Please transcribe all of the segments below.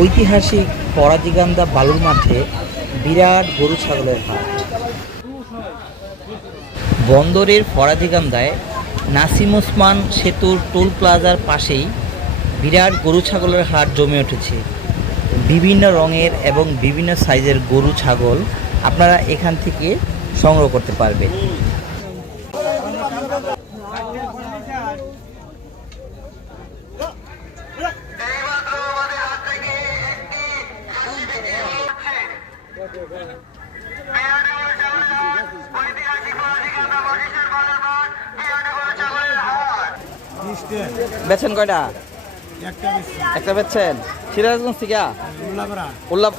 ঐতিহাসিক পরাজিগান্দা বালুর মাঠে বিরাট গরু ছাগলের হাট। বন্দরের ফরাজিগান্দায় নাসিম ওসমান সেতুর টোল প্লাজার পাশেই বিরাট গরু ছাগলের হাট জমে উঠেছে। বিভিন্ন রঙের এবং বিভিন্ন সাইজের গরু ছাগল আপনারা এখান থেকে সংগ্রহ করতে পারবেন। বেচেন কয়টা? একটা বেচছেন। সিরাজগঞ্জ থেকে উল্লাপ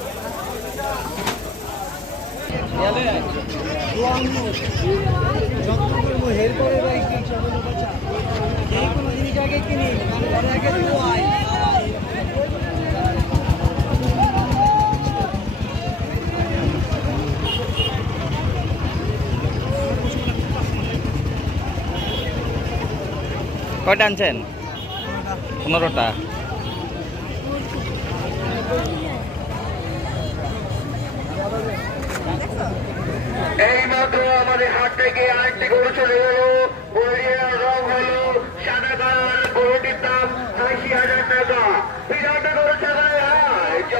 কয়টা আনছেন? 15টা। এই মাত্র আমাদের হাট থেকে আরেকটি গরু চলে গেল। গরুটির রং হলো সাদা কালার। গরুটির দাম 80,000 টাকা। বিরাট গরু ছাগলের হাট।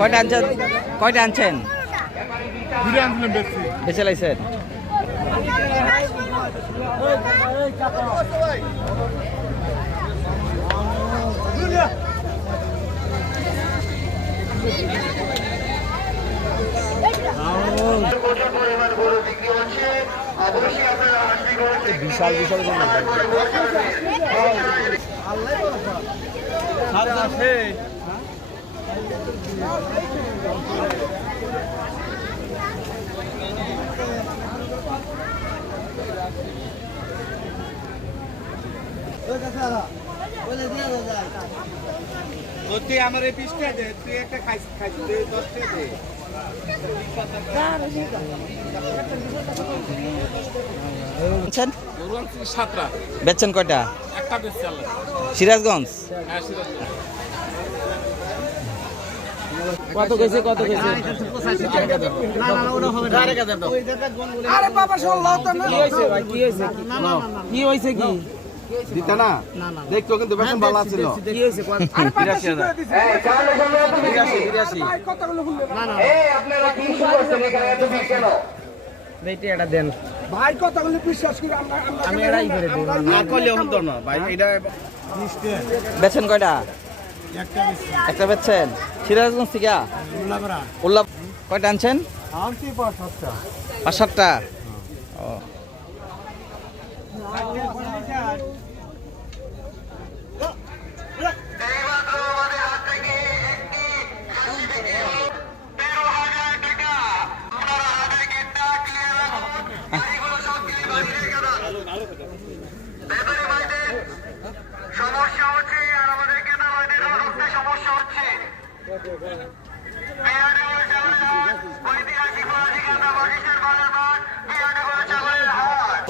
কয়টা আনছেন? কয়টা আনছেন? বেচে লাইছেন। বিশাল বিশাল আমার এই পিসটা দে, তুই একটা খাইছিস 10 টাকা দে। বেচছেন কয়টা? একটা বেচছি আল্লাহ। সিরাজগঞ্জ। হ্যাঁ, সিরাজগঞ্জ। কত কইছে? কত কইছে? আরে বাবা শুনলাও তো না। কি হইছে ভাই? কি হইছে? কি হইছে? কি দিতা না? দেখতো কিন্তু বেতন ভালো ছিল। কি হইছে? আরে 85 করে দিছি। এই চালু করলে তো 83। ভাই কতগুলো ভুললে? এই আপনারা কি শুরু করছেন এখানে এত ভিড় কেন? এইটা এটা দেন। ভাই কতগুলো বিশ্বাস করে আমরা আমি এটাই করে দেব। না করলে হন তো না ভাই, এটা বেচেন কয়টা? একটা বেচছেন। সিরাজগঞ্জ থেকে উল্লাপ। কয়টা আনছেন? 5-7টা। ও সমস্যা হচ্ছে আর আমাদের কেনা ভাইদের ঢুকতে সমস্যা হচ্ছে। ঐতিহাসিক ফরাজিগান্দা বরিশের বাজার মাঠ, বিরাট গরু ছাগলের হাট।